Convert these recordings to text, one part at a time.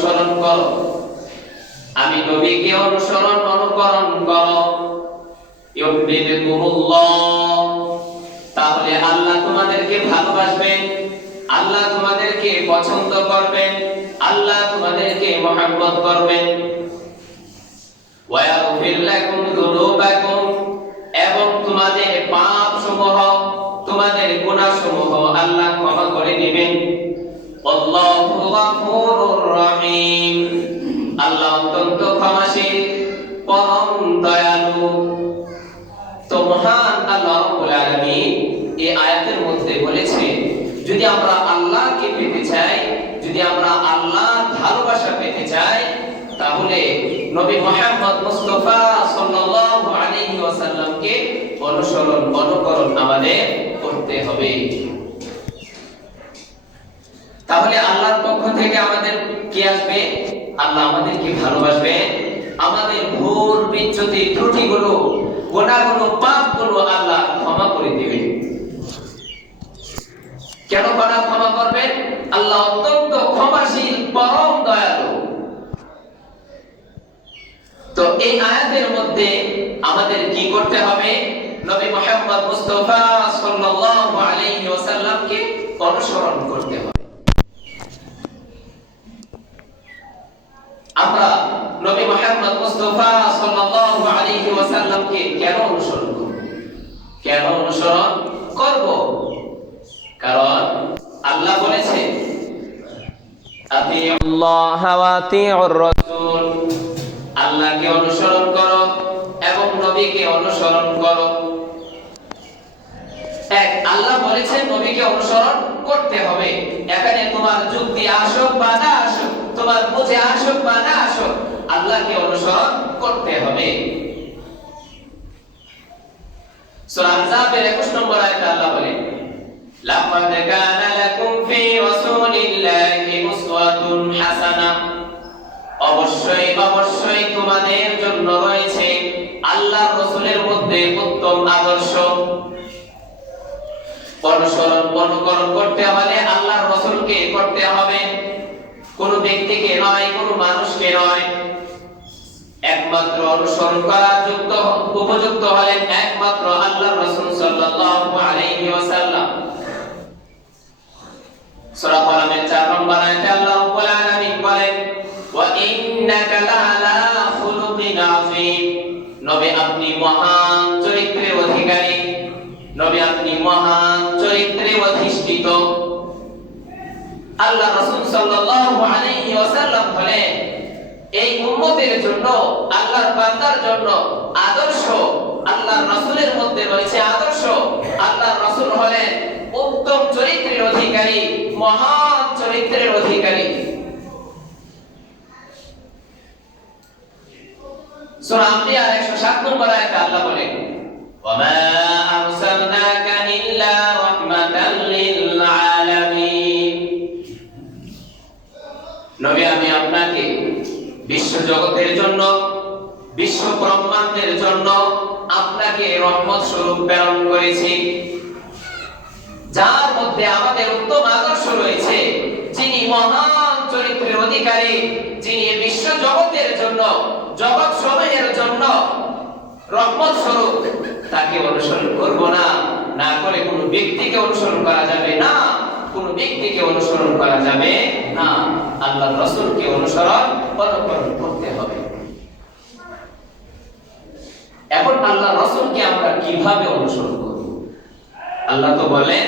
অনুসরণ করো। আমি নবীকে অনুসরণ অনুকরণ করো। তাহলে আল্লাহ তোমাদেরকে ভালোবাসবেন আল্লাহ তোমাদেরকে পছন্দ করবেন আল্লাহ তোমাদেরকে মহব্বত করবেন এবং তোমাদের পাপ সমূহ তোমাদের গুনাহ সমূহ আল্লাহ ক্ষমা করে আল্লাহু গফুরুর রহিম আল্লাহ অত্যন্ত ক্ষমাশীল, পরম দয়ালু। তো মহান আল্লাহ রাব্বুল আলামিন এই আয়াতের মধ্যে বলেছে, যদি আমরা আল্লাহকে পেতে চাই, যদি আমরা আল্লাহর ভালোবাসা পেতে চাই, তাহলে নবী মুহাম্মদ মুস্তাফা সাল্লাল্লাহু আলাইহি ওয়াসাল্লামকে অনুসরণ, অনুকরণ আমাদের করতে হবে। তাহলে আল্লাহর পক্ষ থেকে আমাদের কি আসবে? আল্লাহ আমাদেরকে ভালোবাসবে। আমাদের ভুল, বিচ্যুতি, ত্রুটিগুলো গোনাগুলো পাপগুলো আল্লাহ ক্ষমা করে দিবে। কেন করা ক্ষমা করবেন আল্লাহ অত্যন্ত ক্ষমাশীল, পরম দয়ালু। তো এই আয়াতের মধ্যে আমাদের কি করতে হবে? নবী মুহাম্মদ মুস্তাফা সাল্লাল্লাহু আলাইহি ওয়াসাল্লামকে অনুসরণ করতে হবে। আমরা নবী সাল্লাল্লাহু আলাইহি ওয়াসাল্লামকে কেন অনুসরণ করব? কেন অনুসরণ করব? কারণ আল্লাহ বলেছে, আতিউল্লাহ ওয়া আতিউর রাসূল। আল্লাহকে অনুসরণ করো এবং নবীকে অনুসরণ করো। এক, আল্লাহ বলেছেন নবীকে অনুসরণ করতে হবে। এখানে তোমার যুক্তি আসুক বা না আসুক তোমার বুঝে আসুক বা না আসুক, আল্লাহকে অনুসরণ করতে হবে। সূরা আহজাবের 21 নম্বর আল্লাহ অবশ্যই অবশ্যই তোমাদের জন্য রয়েছে আল্লাহর রাসূলের মধ্যে উত্তম আদর্শ। অনুসরণ, অনুকরণ করতে হলে আল্লাহর রাসূলকে করতে হবে। কোন ব্যক্তিকে নয়, কোন মানুষকে নয়। একমাত্র অনুসরণ উপযুক্ত হলেন একমাত্র আল্লাহর রাসূল সাল্লাল্লাহু আলাইহি ওয়াসাল্লাম। সূরা কলামের 4 নম্বর আয়াতে আল্লাহ রাব্বুল আলামিন বলেন, ওয়া ইন্নাকা লাআলা খুলুকিন আযীম। নবী আপনি মহান চরিত্রের অধিকারী। নবী আপনি মহান চরিত্রে অধিষ্ঠিত। আল্লাহ রাসূল সাল্লাল্লাহু আলাইহি ওয়াসাল্লাম বলেন, এই উম্মতের জন্য, আল্লাহর বান্দার জন্য আদর্শ, আল্লাহর রাসূলের মধ্যে রয়েছে আদর্শ। আল্লাহর রাসূল হলেন উত্তম চরিত্রের অধিকারী, মহান চরিত্রের অধিকারী। সূরা আম্বিয়া 107 নম্বর আয়াতে আল্লাহ বলেন ওয়ামা আরসালনাকা ইল্লা জগতের জন্য, বিশ্ব ব্রহ্মাণ্ডের জন্য আপনাকে রহমত স্বরূপ প্রেরণ করেছি। যার মধ্যে আমাদের উত্তম আদর্শ রয়েছে, যিনি মহান চরিত্রের অধিকারী, যিনি বিশ্ব জগতের জন্য, জগৎ সমূহের জন্য রহমত স্বরূপ। তাকে অনুসরণ করব না না করে কোনো ব্যক্তিকে অনুসরণ করা যাবে না। কোন ব্যক্তিকে অনুসরণ করা যাবে না। আল্লাহ রসুলকে অনুসরণ করতে হবে। এখন আল্লাহ রসুলকে আমরা কীভাবে অনুসরণ করব? আল্লাহ তো বলেন,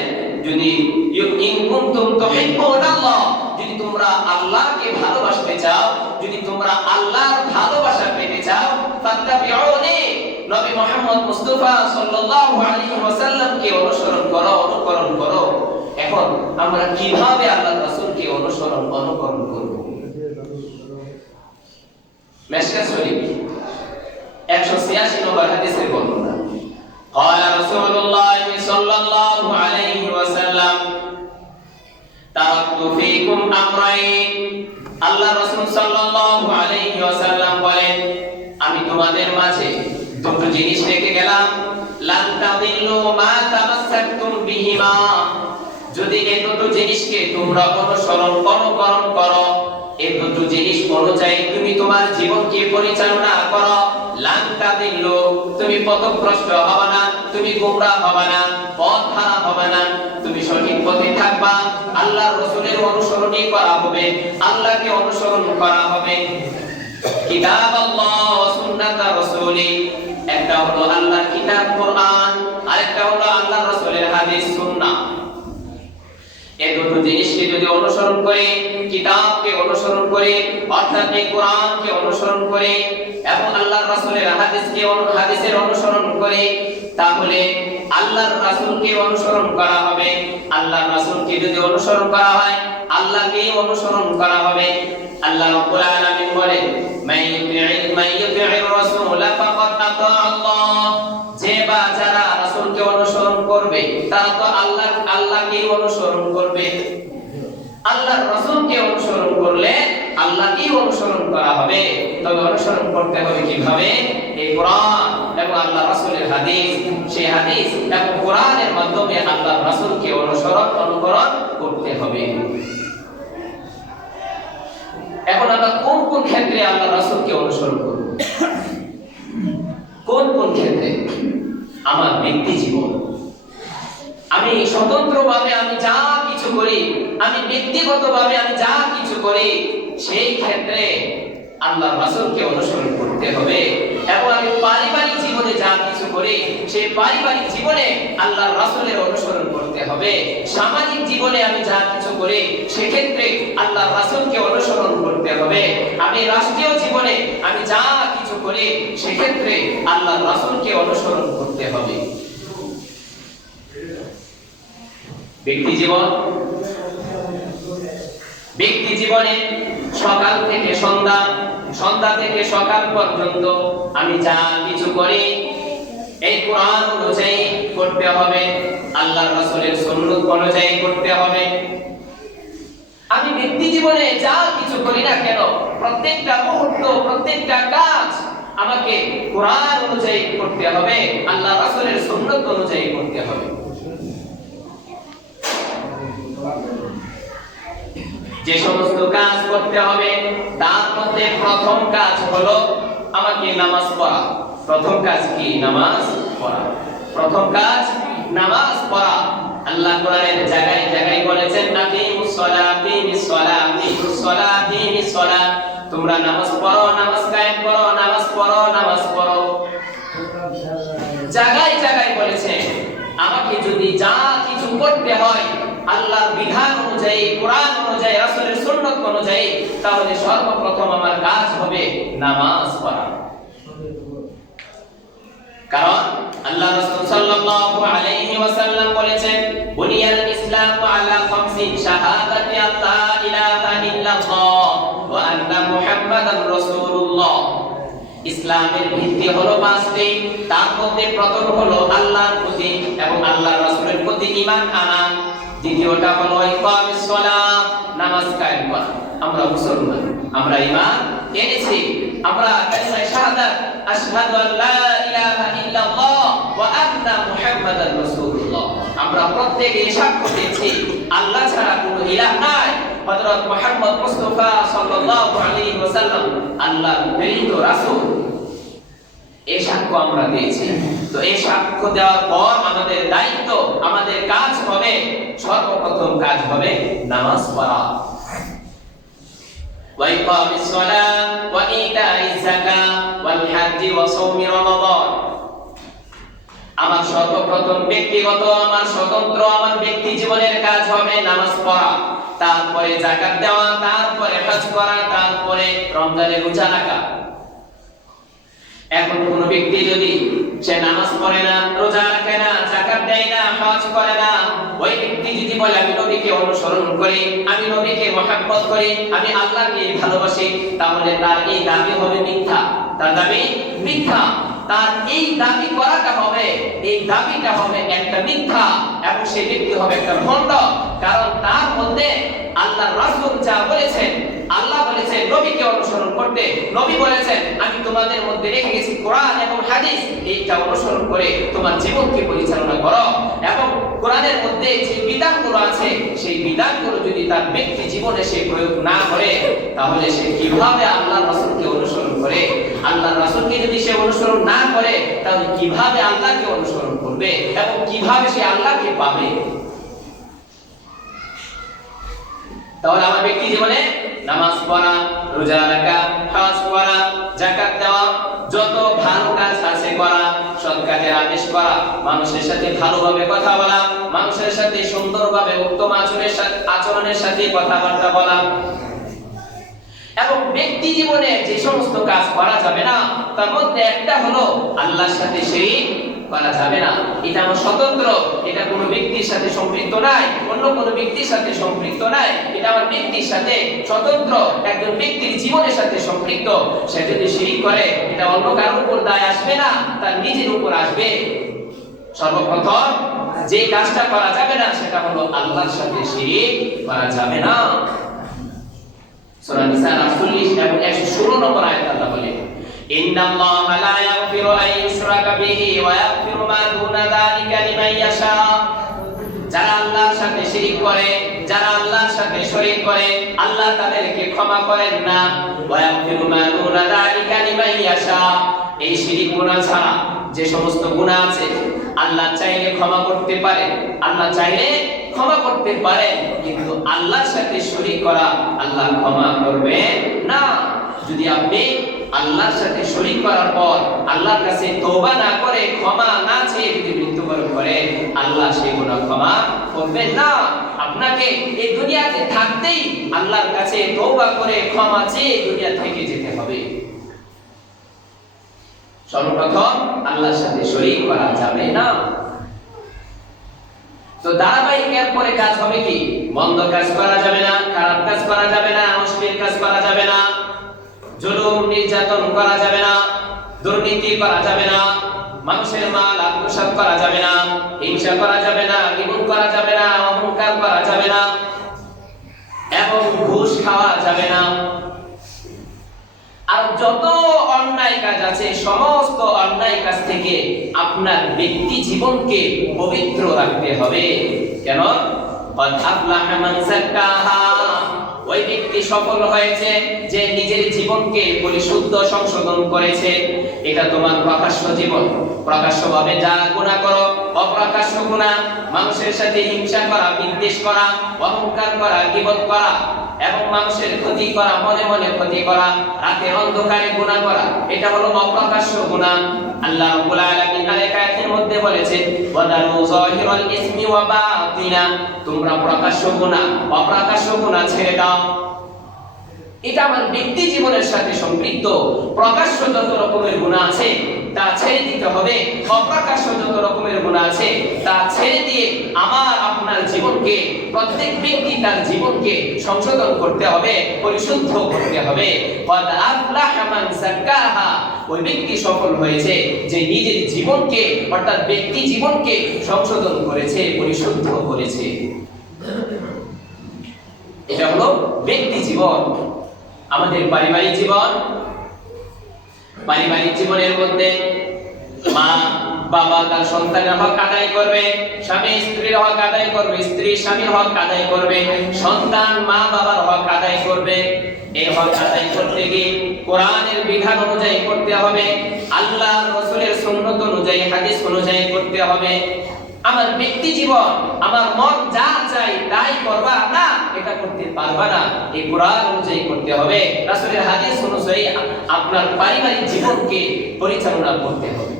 যদি যদি তোমরা আল্লাহকে ভালোবাসতে চাও, যদি তোমরা আল্লাহর ভালোবাসা পেতে চাও, ফাত্তাবিউনি। নবী মুহাম্মদ মুস্তাফা সাল্লাল্লাহু আলাইহি ওয়াসাল্লামকে অনুসরণ করো, অনুকরণ করো। এখন আমরা কিভাবে আল্লাহ রাসূলকে অনুসরণ অনুকরণ করব মেশকাত শরীফ 186 নম্বর হাদিসের বর্ণনা قال رسول الله صلى الله عليه وسلم تركت فيكم امرين আল্লাহ রাসূল সাল্লাল্লাহু আলাইহি ওয়াসাল্লাম বলেন আমি তোমাদের মাঝে দুটো জিনিস রেখে গেলাম লান তাদিল্লু মা তামাসসাকতুম বিহিমা যদি এই দুটো জিনিসকে তোমরা অনুসরণ অনুকরণ করো, এই দুটো জিনিস অনুযায়ী তুমি তোমার জীবনকে পরিচালনা করো। লান তাদিল্লু তুমি পথভ্রষ্ট হবে না, তুমি গোমরাহ হবে না পথ হারা হবে না, তুমি সঠিক পথে থাকবা। আল্লাহর রাসূলের অনুসরণই করা হবে, আল্লাহকে অনুসরণ করা হবে। কিতাব আল্লাহ সুন্নাত রাসূলি, একটা হলো আল্লাহর কিতাব কোরআন, আরেকটা হলো আল্লাহর রাসূলের হাদিস সুন্নাহ। অনুসরণ করে তাহলে আল্লাহর অনুসরণ করা হবে। আল্লাহর যদি অনুসরণ করা হয়, আল্লাহকেই অনুসরণ করা হবে। আল্লাহ রাব্বুল বলেন ইউতি'il মান ইউতি'ir রাসূলা ফাকাদ আতা আল্লাহ যে বা যারা রাসূলকে অনুসরণ করবে তারা তো আল্লাহ আল্লাহকেই অনুসরণ করবে আল্লাহর রাসূলকে অনুসরণ করলে আল্লাহকেই অনুসরণ করা হবে তবে অনুসরণ করতে হবে কীভাবে? এই কোরআন এবং আল্লাহ রাসূলের হাদিস, সেই হাদিস এবং কোরআনের মাধ্যমে আল্লাহর রাসূলকে অনুসরণ, অনুকরণ করতে হবে। এখন আমরা কোন কোন ক্ষেত্রে আল্লাহ রাসূলকে অনুসরণ করব? কোন কোন ক্ষেত্রে? আমার ব্যক্তি জীবন। আমি স্বতন্ত্রভাবে আমি যা কিছু করি, আমি ব্যক্তিগতভাবে আমি যা কিছু করি, সেই ক্ষেত্রে আল্লাহ রাসূলকে অনুসরণ করতে হবে। এবং আমি পারিবারিক জীবনে যা কিছু করি, সেই পারিবারিক জীবনে আল্লাহ রাসূলের অনুসরণ করতে হবে। সামাজিক জীবনে আমি যা কিছু করি, সেক্ষেত্রে আল্লাহ রাসূলকে অনুসরণ করতে হবে। আমি রাষ্ট্রীয় জীবনে আমি যা কিছু করি, সেক্ষেত্রে আল্লাহ রাসূলকে অনুসরণ করতে হবে। ব্যক্তি জীবন ব্যক্তি জীবনে সকাল থেকে সন্ধ্যা সন্ধ্যা থেকে সকাল পর্যন্ত আমি যা কিছু করি, এই কোরআন অনুযায়ী করতে হবে, আল্লাহর রাসূলের সুন্নাত অনুযায়ী করতে হবে। আমি ব্যক্তি জীবনে যা কিছু করি না কেন, প্রত্যেকটা মুহূর্ত, প্রত্যেকটা কাজ আমাকে কোরআন অনুযায়ী করতে হবে আল্লাহ রাসূলের সুন্নাত অনুযায়ী করতে হবে। যে সমস্ত কাজ করতে হবে, তার মধ্যে প্রথম কাজ হলো আমাকে নামাজ পড়া। প্রথম কাজ কি? নামাজ পড়া। প্রথম কাজ, নামাজ পড়া। আল্লাহ কোরআনের জায়গায় জায়গায় বলেছেন নাকিমুস সালাতি বিসসালাতি বিসসালাতি বিসসালাত তোমরা নামাজ পড়ো, নামাজ কায়েম করো, নামাজ পড়ো নামাজ পড়ো। জায়গায় জায়গায় বলেছেন, আমাকে যদি যা কিছু করতে হয় আল্লাহর বিধান অনুযায়ী, কোরআন অনুযায়ী, রাসূলের সুন্নাত অনুযায়ী, তাহলে সর্বপ্রথম আমার কাজ হবে নামাজ পড়া। কারণ আল্লাহ রাসূল সাল্লাল্লাহু আলাইহি ওয়াসাল্লাম বলেছেন, বুনিয়াল ইসলামু আলা খামসিন শাহাদাতি আল্লাহ ইলাহা ইল্লাল্লাহ ওয়া আন্না মুহাম্মাদান রাসূলুল্লাহ। ইসলামের ভিত্তি হলো পাঁচটি, তার মধ্যে প্রথম হলো আল্লাহর প্রতি এবং আল্লাহর রাসূলের প্রতি ঈমান আনা। দ্বিতীয়টা হলো ইকামিস সালাত, নামাজ কায়েম করা। আমরা মুসলমান, আমরা ঈমান এনেছি। আমরা কালিমা শাহাদাত, আশহাদু আল্লা ইলাহা ইল্লাল্লাহ ওয়া আন্না মুহাম্মাদার রাসূলুল্লাহ। আমরা প্রত্যেকে সাক্ষ্য দিচ্ছি আল্লাহ ছাড়া কোনো ইলাহ নাই। হযরত মুহাম্মদ মুস্তাফা সাল্লাল্লাহু আলাইহি ওয়াসাল্লাম, আল্লাহর প্রেরিত রাসূল। এই সাক্ষ্য আমরা দিয়েছি তো এই সাক্ষ্য দেওয়ার পর আমাদের দায়িত্ব আমাদের কাজ হবে সর্বপ্রথম কাজ হবে নামাজ পড়া وإقام الصلاة وإيتاء الزكاة والحج وصوم رمضان আমার সর্বপ্রথম ব্যক্তিগত আমার স্বতন্ত্র আমার ব্যক্তি জীবনের কাজ হবে নামাজ পড়া তারপরে জাকাত দেওয়া তারপরে হজ করা তারপরে রমজানের রোজা রাখা এখন কোন ব্যক্তি যদি সে নামাজ পড়ে না, রোজা রাখে না জাকাত দেয় না, হজ করে না, ওই ব্যক্তি যদি বলে, আমি নবীকে অনুসরণ করি, আমি নবীকে মহাব্বত করি, আমি আল্লাহকে ভালোবাসি, তাহলে তার এই দাবি হবে মিথ্যা। তার দাবি মিথ্যা। তার এই দাবি করাটা হবে, এই দাবিটা হবে একটা মিথ্যা এবং সেই ব্যক্তি হবে একটা ভণ্ড। কারণ তার মধ্যে আল্লাহ রাসূল যা বলেছেন, আল্লাহ বলেছেন, নবীকে অনুসরণ করতে। নবী বলেছেন, আমি তোমাদের মধ্যে রেখে গেছি কোরআন এবং হাদিস। এইটা অনুসরণ করে তোমার জীবনকে পরিচালনা করো। এবং কোরআনের মধ্যে যে বিধানগুলো আছে, সেই বিধানগুলো যদি তার ব্যক্তি জীবনে সে প্রয়োগ না করে, তাহলে সে কীভাবে আল্লাহ রাসূলকে অনুসরণ করে? আল্লাহ রাসূলকে যদি সে অনুসরণ না করে, তাহলে কীভাবে আল্লাহকে অনুসরণ করবে এবং কীভাবে সে আল্লাহকে পাবে? তাহলে আমার ব্যক্তি জীবনে নামাজ পড়া, রোজা রাখা, হজ করা, যাকাত দেওয়া, যত ভালো কাজ আছে করা, সৎ কাজের আদেশ করা, মানুষের সাথে ভালোভাবে কথা বলা, মানুষের সাথে সুন্দরভাবে উত্তম আচরণের সাথে আচরণের সাথে কথাবার্তা বলা এবং ব্যক্তি জীবনে যে সমস্ত কাজ করা যাবে না, তার মধ্যে একটা হলো আল্লাহর সাথে শিরিক করা যাবে না। এটা আমার স্বতন্ত্র, এটা কোনো ব্যক্তির সাথে সম্পৃক্ত নাই, অন্য কোনো ব্যক্তির সাথে সম্পৃক্ত নাই, এটা আমার ব্যক্তির সাথে স্বতন্ত্র, একজন ব্যক্তির জীবনের সাথে সম্পৃক্ত। সে যদি শিরিক করে, এটা অন্য কারোর উপর দায় আসবে না, তার নিজের উপর আসবে। সর্বপ্রথম, যে কাজটা করা যাবে না, সেটা হলো আল্লাহর সাথে শিরিক করা যাবে না। সূরা নিসা 48 এবং 116 নম্বর আয়াত আল্লাহ বলেন, ইন্নাল্লাহা লা ইয়াগফিরু আন ইউশরাকা বিহি ওয়া ইয়াগফিরু মা দুনা যালিকা লিমান ইয়াশা। যারা আল্লাহর সাথে শিরিক করে, যারা আল্লাহর সাথে শরীক করে, আল্লাহ তাদেরকে ক্ষমা করেন না। ওয়া ইয়াগফিরু মা দুনা যালিকা লিমান ইয়াশা। এই শিরিক গুনাহ ছাড়া যে সমস্ত গুনাহ আছে আল্লাহ চাইলে ক্ষমা করতে পারে, আল্লাহ চাইলে ক্ষমা করতে পারে, কিন্তু আল্লাহর সাথে শরীক করা আল্লাহ ক্ষমা করবে না। যদি আপনি আল্লাহর সাথে শরীক করার পর আল্লাহর কাছে তওবা না করে, ক্ষমা না চেয়ে যদি মৃত্যুবরণ করে, আল্লাহ সেই গুনাহ ক্ষমা করবেন না। আপনাকে এই দুনিয়াতে থাকতেই আল্লাহর কাছে তওবা করে, ক্ষমা চেয়ে দুনিয়া থেকে যেতে হবে। সর্বপ্রথম আল্লাহর সাথে শরীক করা যাবে না তো ধারাবাহিক পরে কাজ হবে কি মন্দ কাজ করা যাবে না খারাপ কাজ করা যাবে না অশ্লীল কাজ করা যাবে না জুলুম নির্যাতন করা যাবে না দুর্নীতি করা যাবে না মানুষের মাল আত্মসাৎ করা যাবে না হিংসা করা যাবে না দ্বিগুণ করা যাবে না অহংকার করা যাবে না এবং ঘুষ খাওয়া যাবে না আর যত অন্যায় কাজ আছে, সমস্ত অন্যায় কাজ থেকে আপনার ব্যক্তি জীবনকে পবিত্র রাখতে হবে। কেন? ওই ব্যক্তি সফল হয়েছে যে নিজের জীবনকে পরিশুদ্ধ সংশোধন করেছে। এটা তোমার প্রকাশ্য জীবন। প্রকাশ্যভাবে যা গুণা করো, অপ্রকাশ্য গুণা মানুষের সাথে হিংসা করা, বিদ্বেষ করা, অহংকার করা বিপদ করা এবং মানুষের ক্ষতি করা, মনে মনে ক্ষতি করা রাতের অন্ধকারে গুণা করা, এটা হলো অপ্রকাশ্য গুনাহ আল্লাহ রাব্বুল আলামিন আরেক আয়াতের মধ্যে বলেছে, ওয়াদারু যাহিরাল ইসমি ওয়া বাতিনা। তোমরা প্রকাশ্য গুনাহ অপ্রকাশ্য গুনাহ ছেড়ে দাও। এটা আমার ব্যক্তি জীবনের সাথে সম্পৃক্ত। প্রকাশ্য যত রকমের গুণা আছে তা ছেড়ে দিতে হবে। অপ্রকাশ্য যত রকমের গুণা আছে। তা ছেড়ে দিয়ে আমার আপনার জীবনকে, প্রত্যেক ব্যক্তি তার জীবনকে সংশোধন করতে হবে, পরিশুদ্ধ করতে হবে। ওই ব্যক্তি সফল হয়েছে যে নিজের জীবনকে, অর্থাৎ ব্যক্তি জীবনকে সংশোধন করেছে, পরিশুদ্ধ করেছে। এটা হলো ব্যক্তি জীবন। আমাদের পারিবারিক জীবন পারিবারিক জীবনের মধ্যে মা, বাবা, তার সন্তানের হক আদায় করবে, স্বামী, স্ত্রীর হক আদায় করবে, স্ত্রী, স্বামীর হক আদায় করবে, সন্তান, মা, বাবার হক আদায় করবে। এই হক আদায় করতে গিয়ে কোরআনের বিধান অনুযায়ী করতে হবে আল্লাহ রসুলের সুন্নত অনুযায়ী, হাদিস অনুযায়ী করতে হবে। আমার ব্যক্তি জীবন, আমার মন যা চাই তাই করবা না, এটা করতে পারবা না। এই কোরআন অনুযায়ী করতে হবে। রাসূলের হাদিস অনুযায়ী আপনার পারিবারিক জীবনকে পরিচালনা করতে হবে।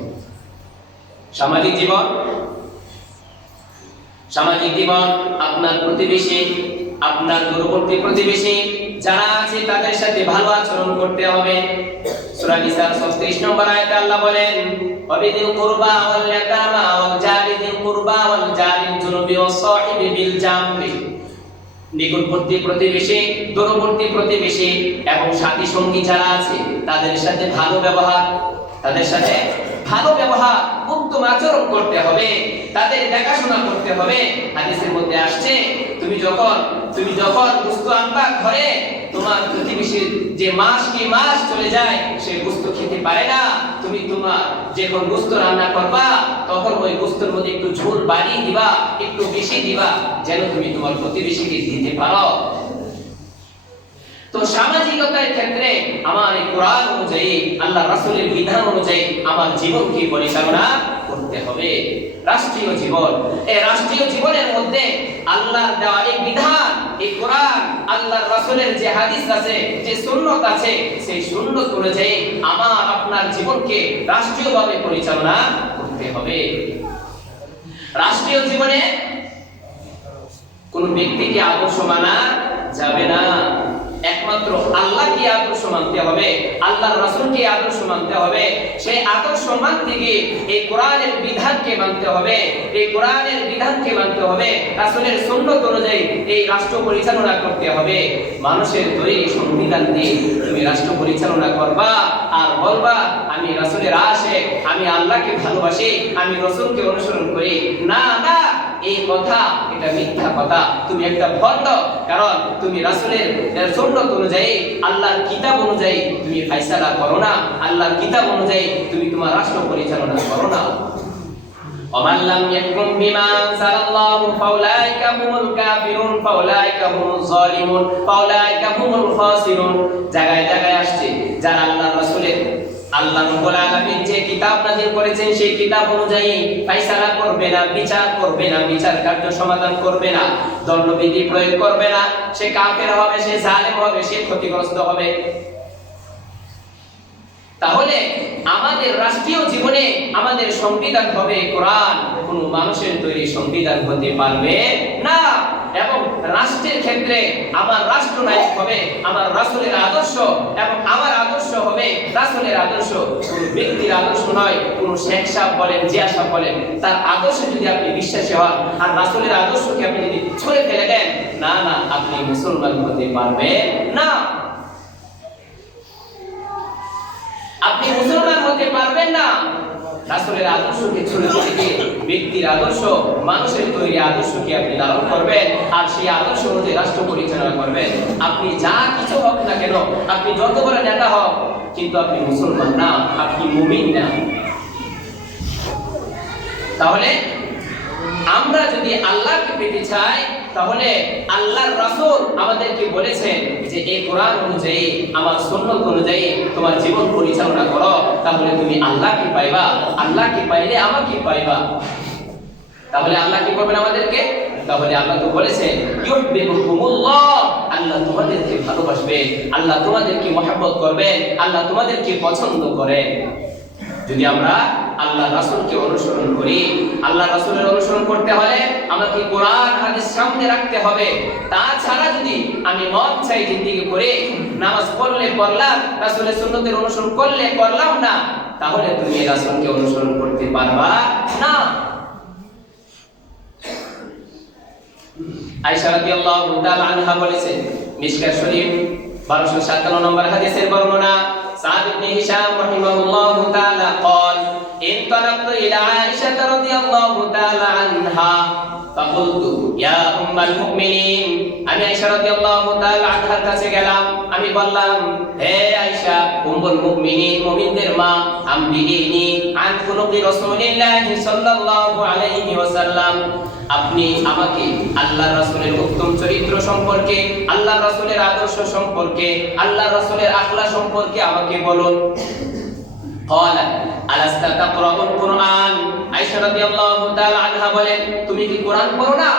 সামাজিক জীবন? সামাজিক জীবন আপনার প্রতিবেশী, আপনার দূরবর্তী প্রতিবেশী যারা আছে তাদের সাথে ভালো আচরণ করতে হবে। সূরা নিসা 36 নম্বর আয়াতে আল্লাহ বলেন ওয়াবিদিল কুরবা ওয়াল ইয়াতামা ওয়াল জারিদিল কুরবা ওয়াল জারিল জুনুবি ওয়াস সাহিবি বিল জামবি নিকটবর্তী প্রতিবেশী, দূরবর্তী প্রতিবেশী এবং সাথী সঙ্গী যারা আছে, তাদের সাথে ভালো ব্যবহার, তাদের সাথে ভালো ব্যবহার, উত্তম আচরণ করতে হবে, তাদের দেখাশোনা করতে হবে। হাদিসের মধ্যে আসছে, তুমি যখন তুমি যখন বস্তু আনবা ঘরে, তোমার প্রতিবেশীর যে মাস কি মাস চলে যায়, সে বস্তু খেতে পারে না। তুমি তোমার যখন বস্তু রান্না করবা, তখন ওই বস্তুর মধ্যে একটু ঝোল বাড়িয়ে দিবা, একটু বেশি দিবা, যেন তুমি তোমার প্রতিবেশীকে দিতে পারো। তো সামাজিকতার ক্ষেত্রে আমার এই কোরআন অনুযায়ী আল্লাহ রাসূলের বিধান অনুযায়ী আমার জীবনকে পরিচালনা করতে হবে। রাষ্ট্রীয় জীবন। এই রাষ্ট্রীয় জীবনের মধ্যে আল্লাহর দেওয়া এই বিধান, এই কোরআন, আল্লাহর রাসূলের যে হাদিস আছে, যে সুন্নাত আছে, সেই সুন্নাত অনুযায়ী আমার, আপনার জীবনকে রাষ্ট্রীয়ভাবে পরিচালনা করতে হবে। রাষ্ট্রীয় জীবনে কোন ব্যক্তিকে আদর্শ মানা যাবে না। একমাত্র আল্লাহকে আদর্শ মানতে হবে, আল্লাহর রাসূলকে আদর্শ মানতে হবে। সেই আদর্শ মানতে গিয়ে এই কোরআনের বিধানকে মানতে হবে, এই কোরআনের বিধানকে মানতে হবে। রাসূলের সুন্নাত অনুযায়ী এই রাষ্ট্র পরিচালনা করতে হবে। মানুষের তৈরি সংবিধান দিয়ে তুমি রাষ্ট্র পরিচালনা করবা আর বলবা, আমি রাসূলের আশিক, আমি আল্লাহকে ভালোবাসি, আমি রাসূলকে অনুসরণ করি। না না এই কথা এটা মিথ্যা কথা তুমি একটা ভণ্ড কারণ তুমি রাসূলের সুন্নাত অনুযায়ী আল্লাহর কিতাব অনুযায়ী তুমি ফয়সালা করো না আল্লাহর কিতাব অনুযায়ী তুমি তোমার রাষ্ট্র পরিচালনা করো না ومن لم يحكم بما أنزل الله فأولئك هم الكافرون فأولئك هم الظالمون فأولئك هم الخاسرون জায়গায় জায়গায় আসছে যারা আল্লাহর রাসূলের আল্লাহ রাব্বুল আলামিন যে কিতাব নাযিল করেছেন, সেই কিতাব অনুযায়ী ফয়সালা করবে না, বিচার করবে না, বিচার কার্য সমাধান করবে না, দণ্ডবিধি প্রয়োগ করবে না। সে কাফের হবে, সে জালেম হবে, সে ক্ষতিগ্রস্ত হবে। তাহলে আমাদের রাষ্ট্রীয় জীবনে আমাদের সংবিধান হবে কোরআন। কোন মানুষের তৈরি সংবিধান হতে পারবে না। এবং রাষ্ট্রের ক্ষেত্রে আমার রাষ্ট্রনায়ক হবে আমার রাসূলের আদর্শ এবং আমার আদর্শ হবে রাসূলের আদর্শ। কোন ব্যক্তির আদর্শ নয়, কোন শেখ সাহেব বলেন, জিয়া সাহেব বলেন, তার আদর্শে যদি আপনি বিশ্বাসী হন আর রাসূলের আদর্শকে আপনি যদি ছুঁড়ে ফেলে দেন, না না, আপনি মুসলমান হতে পারবেন না। আপনি মুসলমান হতে পারবেন না। রাসূলের আদর্শকে ছুড়ে ফেলে ব্যক্তির আদর্শ, মানুষের তৈরি আদর্শকে আপনি ধারণ করবেন আর সেই আদর্শ অনুযায়ী রাষ্ট্র পরিচালনা করবেন। আপনি যা কিছু হোক না কেন, আপনি যত বড় নেতা হোক, কিন্তু আপনি মুসলমান না, আপনি মুমিন না। তাহলে আমরা যদি আল্লাহকে পেতে চাই তাহলে আল্লাহর রাসূল আমাদেরকে বলেছেন যে এই কোরআন অনুযায়ী, আমার সুন্নাত অনুযায়ী তোমার জীবন পরিচালনা করো, তাহলে তুমি আল্লাহকে পাইবা। আল্লাহকে পাইলে আমাকে পাইবা। তাহলে আল্লাহ কি করবেন আমাদেরকে? তাহলে আল্লাহ তো বলেছেন, ইউহিব্বুকুমুল্লাহ আল্লাহ তোমাদেরকে ভালোবাসবে। আল্লাহ তোমাদেরকে মহব্বত করবেন, আল্লাহ তোমাদেরকে পছন্দ করেন। যদি আমরা আল্লাহ রাসূলকে অনুসরণ করি, আল্লাহ রাসূলের অনুসরণ করতে হলে আমাকে কোরআন, হাদিস সামনে রাখতে হবে? তাছাড়া যদি আমি মদ চাই জিন্দিগি করে নামাজ পড়লে পড়লাম, রাসূলের সুন্নতের অনুসরণ করলে করলাম না, তাহলে তুমি রাসূলকে অনুসরণ করতে পারবা না। আয়েশা রাদিয়াল্লাহু তাআলা আনহা বলেছেন মিশকাত শরীফ 1257 নম্বর হাদিসের বর্ণনা سعد بن هشام رحمه الله تعالى قال انطلقت إلى عائشة رضي الله تعالى عنها আমি আয়েশা রাদিয়াল্লাহু তাআলা আনহার কাছে গেলাম। আমি বললাম, হে আয়েশা, উম্মুল মুমিনিন, মুমিনদের মা আন খুলুকি রাসূলিল্লাহ সাল্লাল্লাহু আলাইহি ওয়াসাল্লাম, আপনি আমাকে আল্লাহ রাসূলের উত্তম চরিত্র সম্পর্কে, আল্লাহ রাসূলের আদর্শ সম্পর্কে, আল্লাহ রাসূলের আখলা সম্পর্কে আমাকে বলুন। ক্বালাত আলাস্তা তাকরাউল কুরআন? আয়েশা রাদিয়াল্লাহু তাআলা আনহা বলেন তুমি কি কোরআন পড়ো না?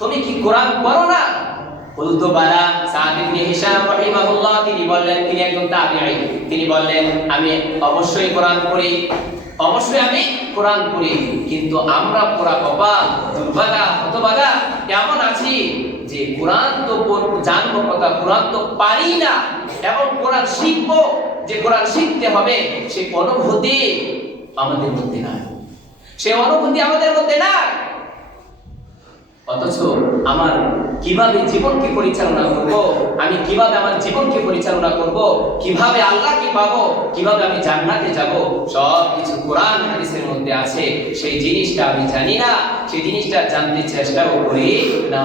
তুমি কি কোরআন পড়ো না? বলতো বালা সাদ ইবনে হিশাম রাহিমাহুল্লাহ, তিনি বললেন, তিনি একজন তাবিঈ। তিনি বললেন, আমি অবশ্যই কোরআন পড়ি। অবশ্যই আমি কোরআন পড়ি, কিন্তু আমরা পুরা বাবা দুর্বাদা হতবাদা কেমন আছি? যে কোরআন তো জানব কথা, কোরআন তো পারি না, এবং কোরআন শিখব যে কোরআন শিখতে হবে, সে অনুভূতি আমাদের মধ্যে নাই। সে অনুভূতি আমাদের মধ্যে নাই। অথচ আমার কীভাবে জীবনকে পরিচালনা করব, আমি কীভাবে আমার জীবনকে পরিচালনা করব, কীভাবে আল্লাহকে পাবো, কীভাবে আমি জান্নাতে যাব সব কিছু কোরআন হাদিসের মধ্যে আছে। সেই জিনিসটা আমি জানি না, সেই জিনিসটা জানতে চেষ্টাও করি না।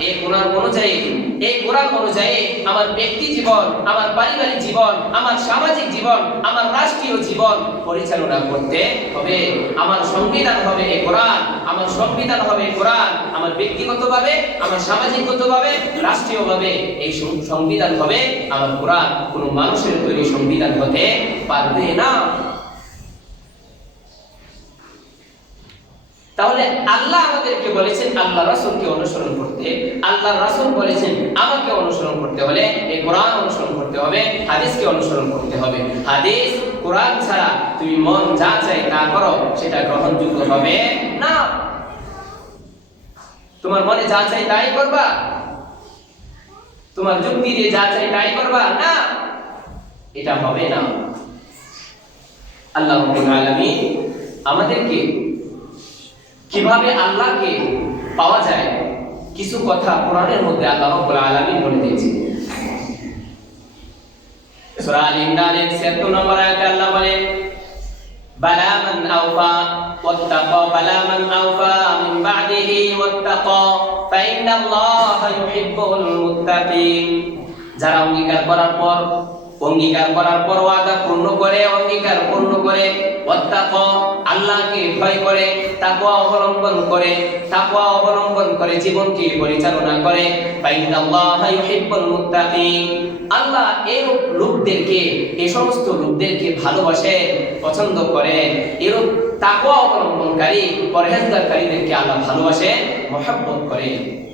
এই কোরআন অনুযায়ী, এই কোরআন অনুযায়ী আমার ব্যক্তি জীবন, আমার পারিবারিক জীবন, আমার সামাজিক জীবন, আমার রাষ্ট্রীয় জীবন পরিচালনা করতে হবে। আমার সংবিধান হবে এই কোরআন, আমার সংবিধান হবে কোরআন। আমার ব্যক্তিগতভাবে, আমার সামাজিকগতভাবে, রাষ্ট্রীয়ভাবে এই সংবিধান হবে আমার কোরআন। কোনো মানুষের তৈরি সংবিধান হতে পারবে না। তাহলে আল্লাহ আমাদেরকে বলেছেন, আল্লাহ রাসূলকে অনুসরণ করতে, আল্লাহ রাসূল বলেছেন, আমাকে অনুসরণ করতে হলে এই কোরআন অনুসরণ করতে হবে, হাদিসকে অনুসরণ করতে হবে। হাদিস, কোরআন ছাড়া তুমি মন যা চাই তা করো, সেটা গ্রহণযোগ্য হবে না। তোমার মনে যা চাই তাই করবা। তোমার যুক্তি দিয়ে যা চাই তাই করবা। না, এটা হবে না। আল্লাহ আলামিন আমাদেরকে কীভাবে আল্লাহকে পাওয়া যায়, কিছু কথা কোরআনের মধ্যে আল্লাহ রাব্বুল আলামিন বলে দিয়েছেন। সূরা আল ইমরানের 76 নম্বর আয়াতে আল্লাহ বলেন বালা মান আওফা ওয়াত্তাকা, বালা মান আওফা মিন বাদিহি ওয়াত্তাকা ফাইন্নাল্লাহা ইউহিব্বুল মুত্তাকিন। যারা অঙ্গীকার করার পর, অঙ্গীকার করার পর ওয়াদা পূর্ণ করে, অঙ্গীকার পূর্ণ করে আল্লাহকে ভয় করে, তাকওয়া অবলম্বন করে, তাকওয়া অবলম্বন করে, জীবনকে পরিচালনা করে। আল্লাহ এই লোকদেরকে এই সমস্ত লোকদেরকে ভালোবাসেন পছন্দ করেন এরূপ তাকওয়া অবলম্বনকারী, পরহেজগারকারীদেরকে আল্লাহ ভালোবাসেন মহব্বত করেন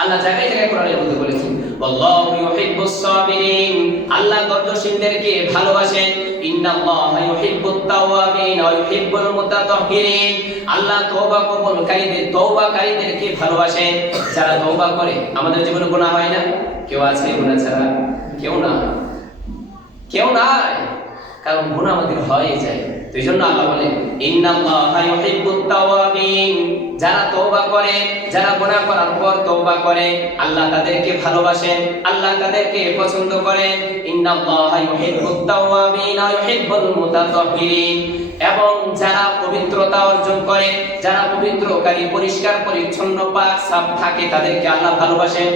আল্লাহ জায়গায় জায়গায় কোরআনের মধ্যে বলেছেন, আল্লাহু ইউহিব্বুস সাবিরিন। আল্লাহ ধৈর্যশীলদেরকে ভালোবাসেন। ইন্নাল্লাহা ইউহিব্বুত তাওয়াবিন ওয়া ইউহিব্বুল মুতাতাহহিরিন। আল্লাহ তওবা কবুলকারীদের, তওবাকারীদেরকে ভালোবাসেন। যারা তওবা করে, আমাদের জীবনে গুনাহ হয় না? কেউ আছে গুনাহ ছাড়া? কেউ না। কেউ নাই। কারণ গুনাহ আমাদের হয়ে যায়। এই জন্য আল্লাহ বলে যারা তওবা করে, যারা গুনাহ করার পর তওবা করে, আল্লাহ তাদেরকে ভালোবাসেন, আল্লাহ তাদেরকে পছন্দ করেন। ইন্নাল্লাহা ইউহিব্বুত তাওয়াবিন ওয়া ইউহিব্বুল মুতাতাহহিরিন এবং যারা পবিত্রতা অর্জন করে, যারা পবিত্রকারী, পরিষ্কার, পরিচ্ছন্ন, পাক, সাফ থাকে, তাদেরকে আল্লাহ ভালোবাসেন।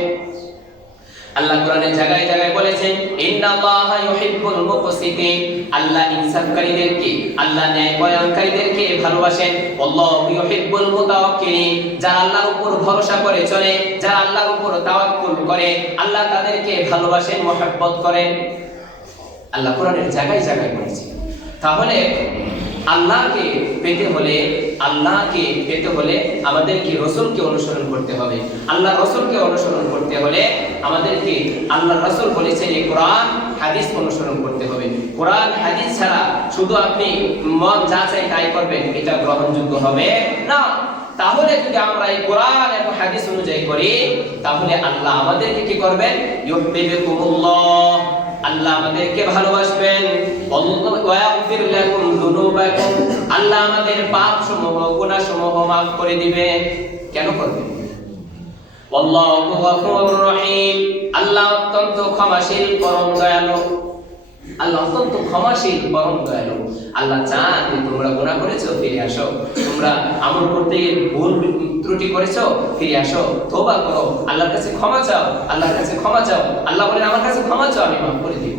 আল্লাহ কোরআনের জায়গায় জায়গায় বলেছেন, ইন্নাল্লাহা ইউহিব্বুল মুকসিতিন আল্লাহ ইনসাফকারীদেরকে আল্লাহ ন্যায় বয়ানকারীদেরকে ভালোবাসেন। আল্লাহু ইউহিব্বুল মুতাওয়াক্কিলিন। যারা আল্লাহর উপর ভরসা করে চলে, যারা আল্লাহর উপর তাওয়াক্কুল করে, আল্লাহ তাদেরকে ভালোবাসেন, মহব্বত করেন। আল্লাহ কোরআনের জায়গায় জায়গায় বলেছে তাহলে আল্লাহকে পেতে হলে, আল্লাহকে পেতে হলে আমাদেরকে রসুলকে অনুসরণ করতে হবে। আল্লাহ রসুলকে অনুসরণ করতে হলে আমাদেরকে আল্লাহ রসুল বলেছেন এই কোরআন, হাদিস অনুসরণ করতে হবে। কোরআন, হাদিস ছাড়া শুধু আপনি মন যা চাই তাই করবেন, এটা গ্রহণযোগ্য হবে না। তাহলে যদি আমরা এই কোরআন এবং হাদিস অনুযায়ী করি, তাহলে আল্লাহ আমাদেরকে কি করবেন? আল্লাহ আমাদেরকে ভালোবাসবেন। আল্লাহ আমাদের পাপ সমূহ গুণা সমূহ মাফ করে দিবেন। কেন করবেন আল্লাহ অত্যন্ত ক্ষমাশীল, পরম দয়ালু। আল্লাহ অত্যন্ত ক্ষমাশীল পরম দয়ালু আল্লাহ চান যে তোমরা গুনাহ করেছ, ফিরে আসো। তোমরা আমল করতে গিয়ে ভুল ত্রুটি করেছ, ফিরে আসো। তওবা করো। আল্লাহর কাছে ক্ষমা চাও, আল্লাহর কাছে ক্ষমা চাও। আল্লাহ বলেন, আমার কাছে ক্ষমা চাও, আমি মাফ করে দিব।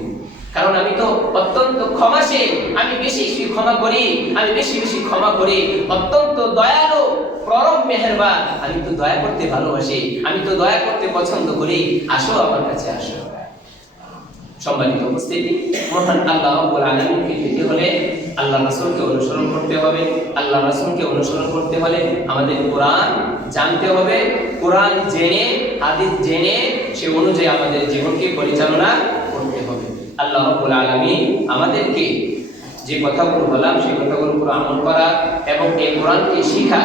কারণ আমি তো অত্যন্ত ক্ষমাশীল, আমি বেশি বেশি ক্ষমা করি, আমি বেশি বেশি ক্ষমা করি। অত্যন্ত দয়ালু, পরম মেহেরবান। আমি তো দয়া করতে ভালোবাসি, আমি তো দয়া করতে পছন্দ করি। আসো আমার কাছে, আসো। সম্মানিত উপস্থিতি। মহান আল্লাহ রাব্বুল আলামিনকে পেতে হলে আল্লাহ রাসূলকে অনুসরণ করতে হবে। আল্লাহ রাসূলকে অনুসরণ করতে হলে আমাদের কোরআন জানতে হবে। কোরআন জেনে, হাদিস জেনে, সে অনুযায়ী আমাদের জীবনকে পরিচালনা করতে হবে। আল্লাহ রাব্বুল আলামিন আমাদেরকে যে কথাগুলো বললাম, সেই কথাগুলো উপর আমল করা এবং এই কোরআনকে শিখা,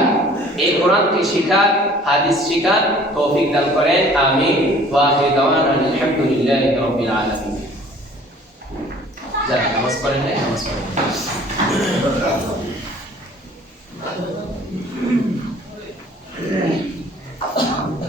এই কোরআনকে শিখা, হাদিস শিখা তৌফিক দান করেন। আমি ওয়া আখির দাওয়ানা আলহামদুলিল্লাহি রাব্বিল আলামিন। যারা নামাজ পড়েন নাই নামাজ পড়েন Thank